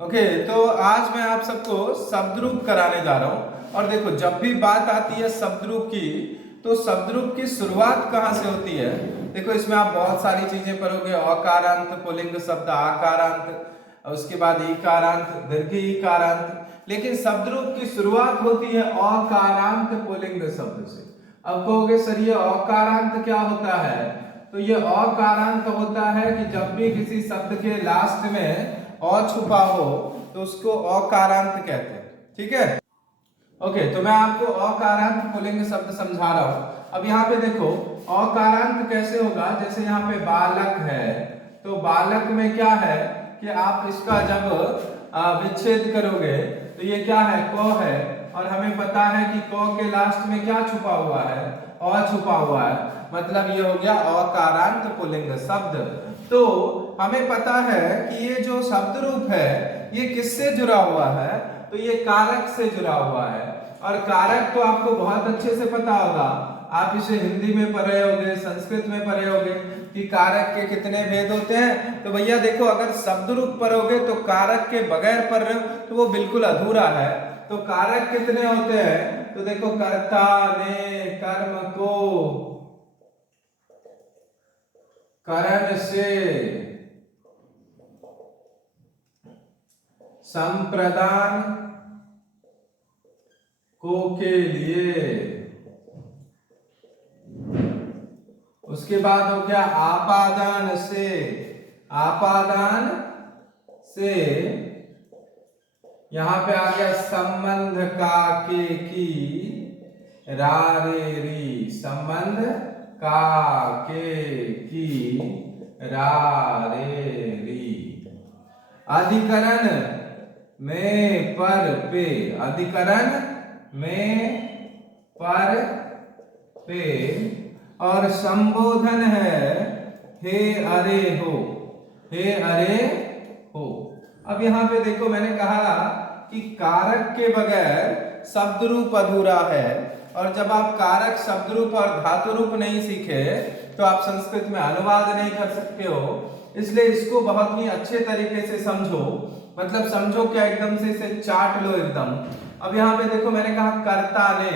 Okay, तो आज मैं आप सबको शब्द रूप कराने जा रहा हूं। और देखो, जब भी बात आती है शब्द रूप की, तो शब्द रूप की शुरुआत कहां से होती है। देखो, इसमें आप बहुत सारी चीजें पढ़ोगे। अकारांत पुल्लिंग शब्द, आकारांत, उसके बाद ईकारांत, दीर्घ ईकारांत। लेकिन शब्द रूप की शुरुआत होती है अकारांत पुल्लिंग शब्द से। अब कहोगे सर ये अकारांत क्या होता है, तो ये अकारांत होता है कि जब भी किसी शब्द के लास्ट में अ छुपा हो तो उसको अकारांत कहते हैं। ठीक है, ओके। तो मैं आपको अकारांत पुल्लिंग शब्द समझा रहा हूं। अब यहाँ पे देखो अकारांत कैसे होगा। जैसे यहाँ पे बालक है, तो बालक में क्या है कि आप इसका जब विच्छेद करोगे तो ये क्या है, क है। और हमें पता है कि क के लास्ट में क्या छुपा हुआ है, अ छुपा हुआ है। मतलब ये हो गया अकारांत पुल्लिंग शब्द। तो हमें पता है कि ये जो शब्द रूप है ये किससे जुड़ा हुआ है, तो ये कारक से जुड़ा हुआ है। और कारक तो आपको बहुत अच्छे से पता होगा, आप इसे हिंदी में पढ़े होंगे, संस्कृत में पढ़े होंगे कि कारक के कितने भेद होते हैं। तो भैया देखो, अगर शब्द रूप पढ़ोगे तो कारक के बगैर पढ़ रहे हो तो वो बिल्कुल अधूरा है। तो कारक कितने होते हैं, तो देखो कर्ता ने कर्म को करण से संप्रदान को के लिए, उसके बाद हो गया आपादान से, आपादान से यहां पे आ गया संबंध का के की रा रे री, संबंध का के की रा रे री। अधिकरण में पर पे, अधिकरण में पर पे। और संबोधन है हे अरे हो, हे अरे हो। अब यहां पे देखो, मैंने कहा कि कारक के बगैर शब्द रूप अधूरा है। और जब आप कारक, शब्द रूप और धातु रूप नहीं सीखे तो आप संस्कृत में अनुवाद नहीं कर सकते हो। इसलिए इसको बहुत ही अच्छे तरीके से समझो। मतलब समझो क्या, एकदम से इसे चाट लो एकदम। अब यहाँ पे देखो, मैंने कहा कर्ता ने,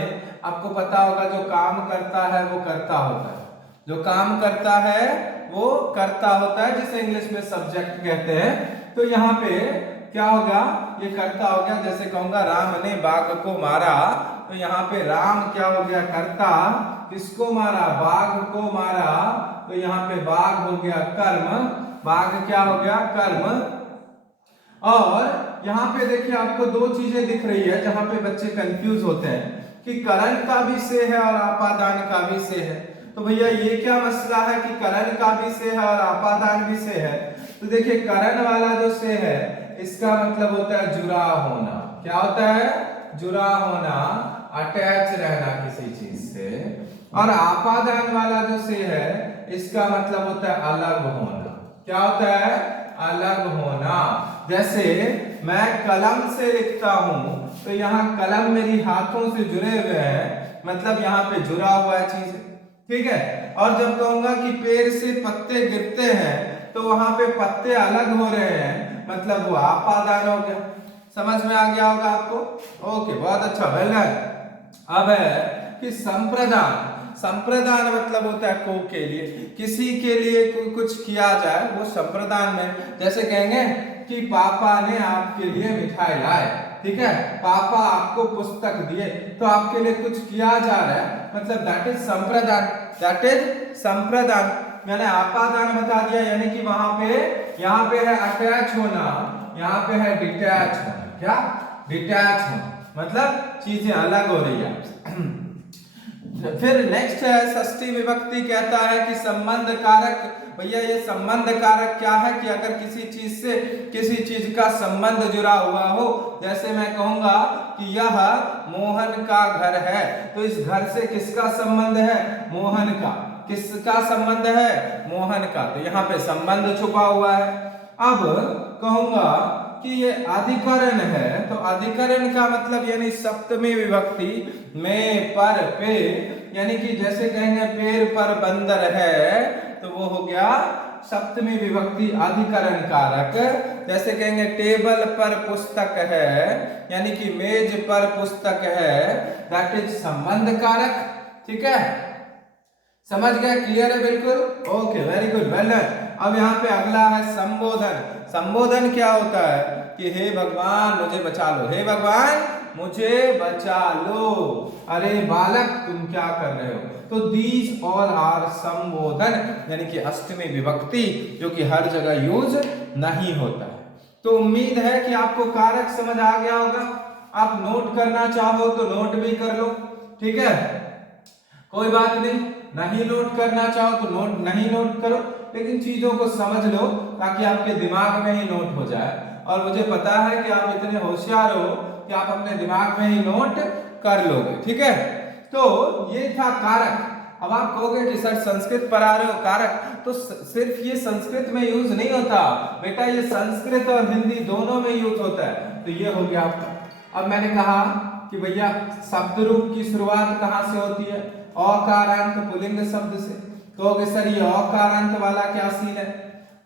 आपको पता होगा जो काम करता है वो कर्ता होता है, जो काम करता है वो कर्ता होता है, जिसे इंग्लिश में सब्जेक्ट कहते हैं। तो यहाँ पे क्या होगा, ये कर्ता हो गया। जैसे कहूंगा राम ने बाघ को मारा, तो यहाँ पे राम क्या हो गया, कर्ता। किसको मारा, बाघ को मारा, तो यहाँ पे बाघ हो गया कर्म, बाघ क्या हो गया, कर्म। और यहाँ पे देखिए आपको दो चीजें दिख रही है जहां पे बच्चे कंफ्यूज होते हैं कि करण का भी से है और आपादान का भी से है। तो भैया ये क्या मसला है कि करण का भी से है और आपादान भी से है। तो देखिए, करण वाला जो से है इसका मतलब होता है जुड़ा होना। क्या होता है, जुड़ा होना, अटैच रहना किसी चीज से। और आपादान वाला जो से है इसका मतलब होता है अलग होना। क्या होता है, अलग होना। जैसे मैं कलम से लिखता हूं, तो यहाँ कलम मेरी हाथों से जुड़े हुए हैं, मतलब यहाँ पे जुड़ा हुआ है चीज। ठीक है। और जब कहूंगा कि पेड़ से पत्ते गिरते हैं, तो वहां पे पत्ते अलग हो रहे हैं, मतलब वो आपादान हो गया। समझ में आ गया होगा आपको। ओके, बहुत अच्छा, वेल डन। अब है कि संप्रदान। संप्रदान मतलब होता है को के लिए, किसी के लिए कुछ किया जाए वो संप्रदान में। जैसे कहेंगे कि पापा ने आपके लिए मिठाई लाए, ठीक है, पापा आपको पुस्तक दिए, तो आपके लिए कुछ किया जा रहा है, मतलब दैट इज संप्रदान, दैट इज संप्रदान। मैंने आपादान बता दिया, यानी कि वहां पे, यहाँ पे है अटैच होना, यहाँ पे है डिटैच होना। क्या, डिटैच होना, मतलब चीजें अलग हो रही है। फिर नेक्स्ट है षष्ठी विभक्ति, कहता है कि संबंध कारक। भैया ये संबंध कारक क्या है कि अगर किसी चीज से किसी चीज का संबंध जुड़ा हुआ हो। जैसे मैं कहूंगा कि यह मोहन का घर है, तो इस घर से किसका संबंध है, मोहन का। किसका संबंध है, मोहन का। तो यहाँ पे संबंध छुपा हुआ है। अब कहूंगा कि ये अधिकरण है, तो अधिकरण का मतलब यानी सप्तमी विभक्ति में पर पे, यानी कि जैसे कहेंगे पेड़ पर बंदर है, तो वो हो गया सप्तमी विभक्ति अधिकरण कारक। जैसे कहेंगे टेबल पर पुस्तक है, यानी कि मेज पर पुस्तक है, दैट इज संबंध कारक। ठीक है, समझ गए? क्लियर है बिल्कुल? Okay, very good, well done. अब यहाँ पे अगला है संबोधन। संबोधन क्या होता है कि हे भगवान मुझे बचा लो, हे भगवान मुझे बचा लो, अरे बालक तुम क्या कर रहे हो। तो दीज ऑल आर संबोधन, यानी कि अष्टमी विभक्ति, जो कि हर जगह यूज नहीं होता है। तो उम्मीद है कि आपको कारक समझ आ गया होगा। आप नोट करना चाहो तो नोट भी कर लो, ठीक है, कोई बात नहीं। नहीं नोट करना चाहो तो नोट नहीं नोट करो, लेकिन चीजों को समझ लो ताकि आपके दिमाग में ही नोट हो जाए। और मुझे पता है कि आप इतने होशियार हो कि आप अपने दिमाग में ही नोट कर लोगे। ठीक है, तो ये था कारक। अब आप कहोगे कि सर संस्कृत पढ़ा रहे हो, कारक तो सिर्फ ये संस्कृत में यूज नहीं होता बेटा, ये संस्कृत और हिंदी दोनों में यूज होता है। तो ये हो गया आपका। अब मैंने कहा कि भैया शब्द रूप की शुरुआत कहाँ से होती है? अकारांत पुल्लिंग शब्द से। कहोगे सर ये अकारांत वाला क्या सीन है?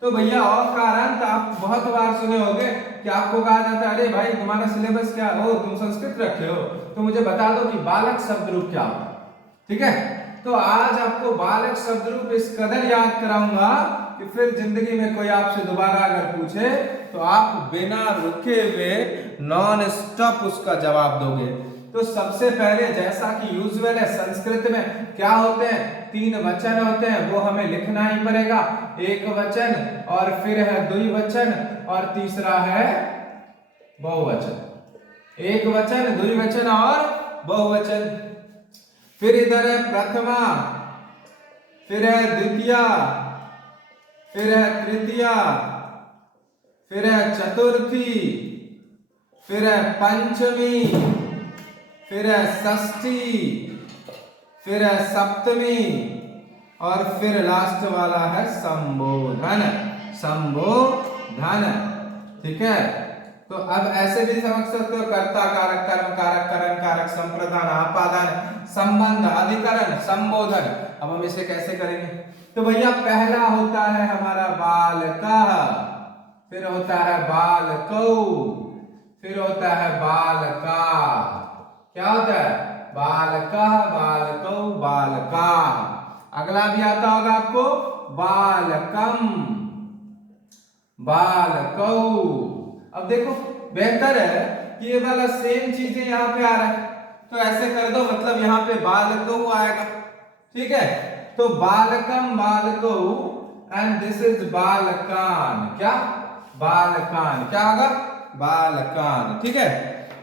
तो भैया अकारांत आप बहुत बार सुने होंगे कि आपको कहा जाता है अरे भाई तुम्हारा सिलेबस क्या हो, तुम संस्कृत रखे हो, तो मुझे बता दो कि बालक शब्द रूप क्या होता है। ठीक है, तो आज आपको बालक शब्द रूप इस कदर याद कराऊंगा कि फिर जिंदगी में कोई आपसे दोबारा अगर पूछे तो आप बिना रुके हुए नॉन स्टॉप उसका जवाब दोगे। तो सबसे पहले जैसा कि यूजुअल है संस्कृत में क्या होते हैं, 3 वचन होते हैं, वो हमें लिखना ही पड़ेगा। एक वचन और फिर है द्विवचन और तीसरा है बहुवचन। एक वचन, द्विवचन और बहुवचन। फिर इधर है प्रथमा, फिर है द्वितीया, फिर है तृतीया, फिर है चतुर्थी, फिर है पंचमी, फिर है षष्ठी, फिर है सप्तमी और फिर लास्ट वाला है संबोधन। संबोधन, ठीक है। तो अब ऐसे भी समझ सकते हो कर्ता कारक, कर्म कारक, करण कारक, संप्रदान, आपादान, संबंध, अधिकरण, संबोधन। अब हम इसे कैसे करेंगे? तो भैया पहला होता है हमारा बालका, फिर होता है बालकौ, फिर होता है बालका। क्या होता है? बालका, बालकौ, बालका। अगला भी आता होगा आपको बालकम, बालकौ। अब देखो बेहतर है कि ये वाला सेम चीजें यहाँ पे आ रहा है, तो ऐसे कर दो, मतलब यहाँ पे बालकौ आएगा। ठीक है, तो बालकम, बालकौ एंड दिस इज बालकान। क्या? बालकान। क्या होगा? बालकान। ठीक है,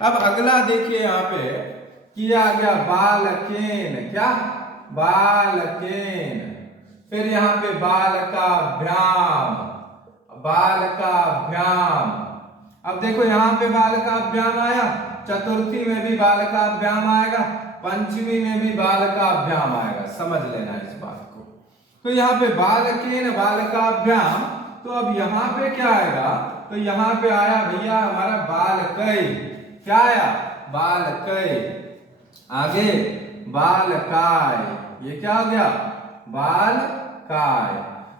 अब अगला देखिए यहाँ पे किया गया बालकेन। क्या? बालकेन। फिर यहाँ पे बालकाभ्याम, बालकाभ्याम। अब देखो यहाँ पे बालकाभ्याम आया, चतुर्थी में भी बालकाभ्याम आएगा, पंचमी में भी बालकाभ्याम आएगा। समझ लेना इस बात को। तो यहाँ पे बालकेन, बालकाभ्याम। तो अब यहाँ पे क्या आएगा? तो यहाँ पे आया भैया हमारा बालकै। क्या आया? बालकै। आगे बालकाय। ये क्या हो गया? बालकाय।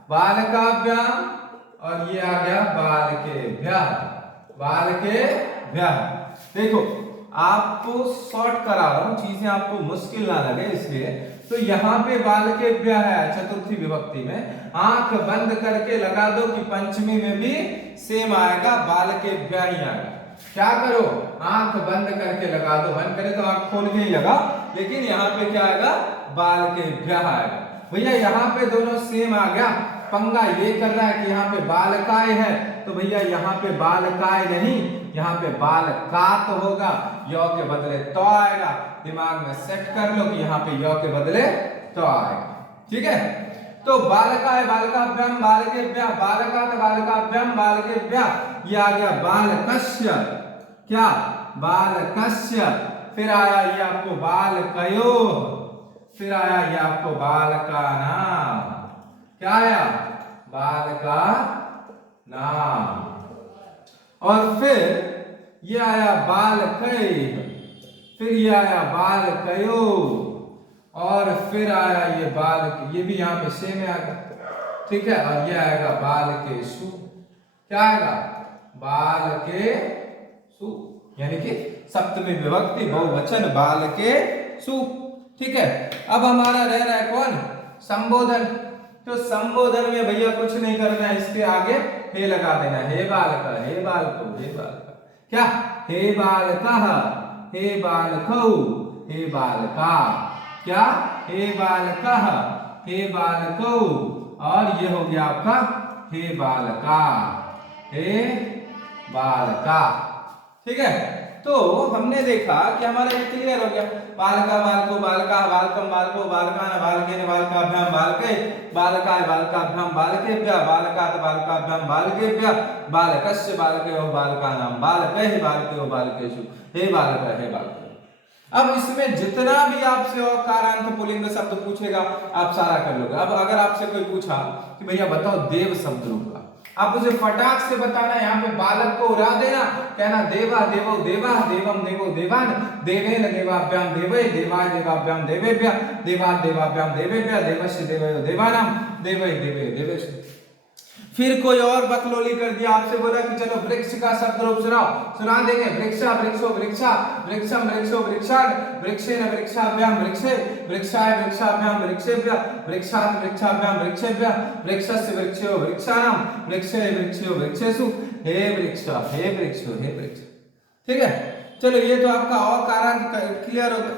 बालकाभ्याम और ये आ गया बालकेभ्यः, बालकेभ्यः। देखो आपको शॉर्ट करा रहा हूं, चीजें आपको मुश्किल ना लगे इसलिए। तो यहाँ पे बालकेभ्यः है चतुर्थी विभक्ति में, आंख बंद करके लगा दो कि पंचमी में भी सेम आएगा, बालकेभ्यः ही आएगा। क्या करो? आंख बंद करके लगा दो, बंद करे तो आंख खोल के ही लगा, लेकिन यहाँ पे क्या आएगा? बालकेभ्यः आएगा। भैया यहाँ पे दोनों सेम आ गया। पंगा ये कर रहा है कि यहाँ पे बालकाय है, तो भैया यहाँ पे बालकाय नहीं, यहाँ पे बालकात होगा, य के बदले तो आएगा। दिमाग में सेट कर लो कि यहाँ पे य के बदले तो आएगा। ठीक है, तो बालकाय, बालकाभ्याम, बालकेभ्यः, बालकात, बालकाभ्याम, बालकेभ्यः। ये आ गया बालकस्य। क्या? बालकस्य। फिर आया ये आपको बालकयोः, फिर आया ये आपको बालकानां। क्या आया? बालका नाम। और फिर ये आया बालकै, फिर ये आया बालकयोः और फिर आया ये बालक। ये भी यहाँ पे सेम आ गया। ठीक है, और ये आएगा बालकेषु, क्या आएगा, बालकेषु, यानी कि सप्तमी विभक्ति बहुवचन बालकेषु। ठीक है, अब हमारा रह रहा है कौन, संबोधन। तो संबोधन में भैया कुछ नहीं करना है, इसके आगे हे लगा देना, हे बालक, हे बालको, हे बालक, क्या, हे बालकः, हे बालकौ, हे बालका, क्या, हे बालकः, हे बालकौ, और ये हो गया आपका हे बालका, हे बालका। ठीक है, तो हमने देखा कि हमारा ये क्लियर हो गया, बालका बालको बालका बालकम बालको बालकान बालकेन बालकाभ्याम बालके बालकाय बालकाभ्याम बालकेभ्यः बालकात् बालकाभ्याम बालकेभ्यः बालकस्य बालकयोः बालकानां बालकैः बालकयोः बालकेषु हे बालक, हे बालक। अब इसमें जितना भी आपसे औकारांत पुल्लिंग शब्द पूछेगा आप सारा कर लोगे। अब अगर आपसे कोई पूछा कि भैया बताओ देव शब्द रूप का, आप उसे फटाक से बताना, यहाँ पे बालक को उड़ा देना, कहना देवा देवो देवा देवम देवो देवान देवेन देवाभ्याम देवै देवाय देवाभ्याम देवेभ्यः देवात् देवाभ्याम देवेभ्यः देवस्य देवयो देवानां देवै देवे देवेषु। फिर कोई और बकलोली कर दिया, आपसे बोला कि चलो वृक्ष का शब्द रूप सुनाओ, सुना देंगे, वृक्षा वृक्षो वृक्षा वृक्षम वृक्षो वृक्षान वृक्षेण वृक्षाभ्याम वृक्षे वृक्षाय वृक्षाभ्याम वृक्षेभ्यः वृक्षात् वृक्षाभ्याम वृक्षेभ्यः वृक्षस्य वृक्षयो वृक्षाणां वृक्षे वृक्षयो वृक्षेषु हे वृक्ष, हे वृक्ष, हे वृक्ष। ठीक है, चलो ये तो आपका औकारांत क्लियर हो गया।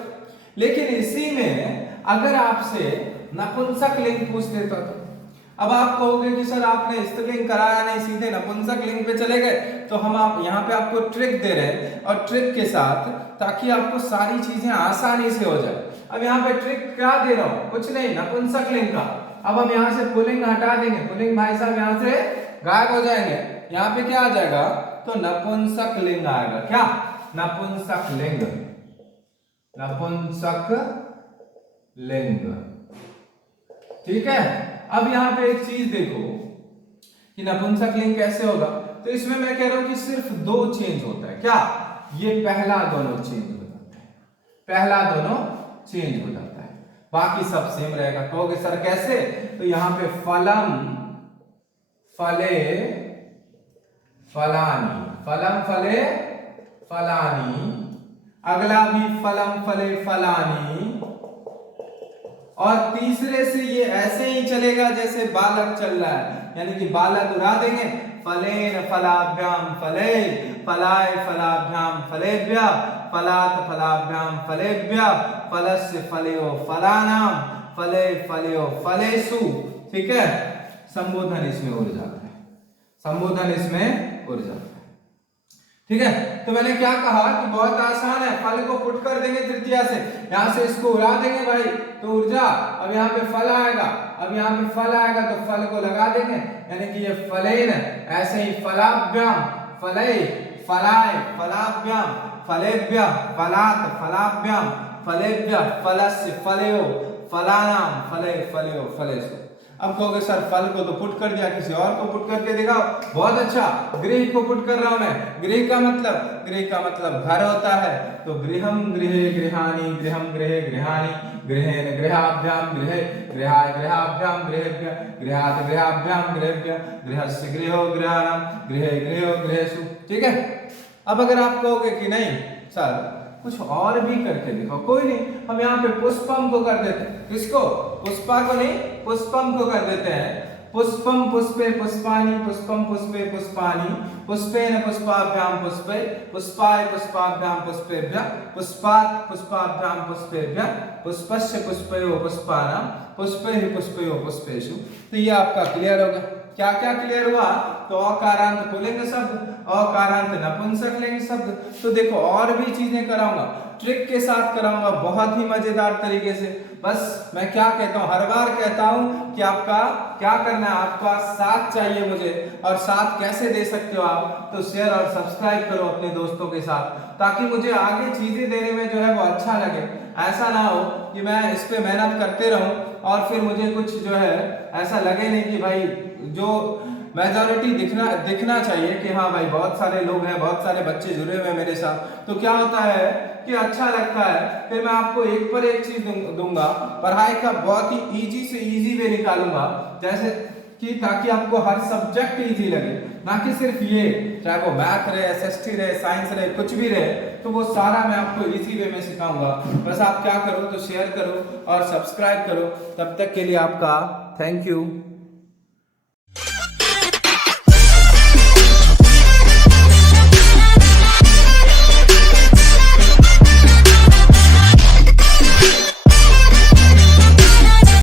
लेकिन इसी में अगर आपसे नपुंसक लिंग पूछ देता तो अब आप कहोगे कि सर आपने स्त्रीलिंग कराया नहीं, सीधे नपुंसक लिंग पे चले गए। तो हम आप यहाँ पे आपको ट्रिक दे रहे हैं, और ट्रिक के साथ ताकि आपको सारी चीजें आसानी से हो जाए। अब यहाँ पे ट्रिक क्या दे रहा हूँ, कुछ नहीं, नपुंसक लिंग का। अब हम यहाँ से पुल्लिंग हटा देंगे, पुल्लिंग भाई साहब यहाँ से गायब हो जाएंगे, यहाँ पे क्या आ जाएगा, तो नपुंसक लिंग आएगा, क्या, नपुंसक लिंग, नपुंसक लिंग। ठीक है, अब यहाँ पे एक चीज देखो कि नपुंसक लिंग कैसे होगा। तो इसमें मैं कह रहा हूं कि सिर्फ दो चेंज होता है, क्या, ये पहला दोनों चेंज हो जाता है, पहला दोनों चेंज हो जाता है, बाकी सब सेम रहेगा। कहोगे सर कैसे, तो यहाँ पे फलम फले फलानी, फलम फले फलानी, अगला भी फलम फले फलानी, और तीसरे से ये ऐसे ही चलेगा जैसे बालक चल रहा है, यानी कि बालक उड़ा देंगे, फलेन फलाभ्याम फले फलाय फलाभ्याम फलेभ्यः फलात् फलाभ्याम फलेभ्यः फलस्य फलयो फलानां फले फलयो फलेषु। ठीक है, संबोधन इसमें उड़ जाता है, संबोधन इसमें उड़ जाता है। ठीक है, तो मैंने क्या कहा कि बहुत आसान है, फल को पुट कर देंगे तृतीया से, यहां से इसको उड़ा देंगे भाई तो ऊर्जा। अब यहाँ पे फल आएगा, अब यहाँ पे फल आएगा तो फल को लगा देंगे, यानी कि ये फलेन, ऐसे ही फलाभ्याम फले फलाय फलाभ्याम फलेभ्यः फलात् फलाभ्याम फलेभ्यः फलस्य फलयो फलानां फले फलयो फलेषु। अब कहोगे सर फल को तो पुट कर दिया, किसी और को पुट करके दिखाओ। बहुत अच्छा, गृह को पुट कर रहा हूं मैं। गृह का मतलब घर होता है, तो गृहम गृहे गृहाणि गृहम गृहे गृहाणि गृहेण गृहाभ्याम गृहे गृहाय गृहाभ्याम गृहेभ्यः गृहात् गृहाभ्याम गृहेभ्यः गृहस्य गृहो गृहाणां गृहे गृहो गृहेषु। ठीक है, अब अगर आप कहोगे कि नहीं सर कुछ और भी करके दिखाओ, कोई नहीं, हम यहाँ पे पुष्पम को कर देते हैं। किसको, पुष्पा को नहीं, पुष्पम को कर देते हैं। पुष्पम पुष्पे पुष्पाणि पुष्पम पुष्पे पुष्पाणि पुष्पेन पुष्पाभ्याम पुष्पे पुष्पाय पुष्पाभ्याम पुष्पेभ्यः पुष्पात् पुष्पाभ्याम पुष्पेभ्यः पुष्पस्य पुष्पयो पुष्पाणां पुष्पैः पुष्पयो पुष्पेषु। तो ये आपका क्लियर होगा। क्या क्या क्लियर हुआ, तो अकारांत पुल्लिंग शब्द, अकारांत नपुंसक लिंग शब्द। तो देखो और भी चीजें कराऊंगा, ट्रिक के साथ कराऊंगा, बहुत ही मजेदार तरीके से। बस मैं क्या कहता हूँ, हर बार कहता हूँ कि आपका क्या करना है, आपका साथ चाहिए मुझे। और साथ कैसे दे सकते हो आप, तो शेयर और सब्सक्राइब करो अपने दोस्तों के साथ, ताकि मुझे आगे चीजें देने में जो है वो अच्छा लगे। ऐसा ना हो कि मैं इस पे मेहनत करते रहूं और फिर मुझे कुछ जो है ऐसा लगे नहीं कि भाई, जो मेजॉरिटी दिखना चाहिए कि हाँ भाई बहुत सारे लोग हैं, बहुत सारे बच्चे जुड़े हुए हैं मेरे साथ। तो क्या होता है कि अच्छा लगता है, फिर मैं आपको एक पर एक चीज दूंगा, पढ़ाई का बहुत ही इजी से इजी वे निकालूंगा। जैसे कि ताकि आपको हर सब्जेक्ट इजी लगे, ना कि सिर्फ ये, चाहे वो मैथ रहे, एसएसटी रहे, साइंस रहे, कुछ भी रहे, तो वो सारा मैं आपको इजी वे में सिखाऊंगा। बस आप क्या करो तो शेयर करो और सब्सक्राइब करो। तब तक के लिए आपका थैंक यू।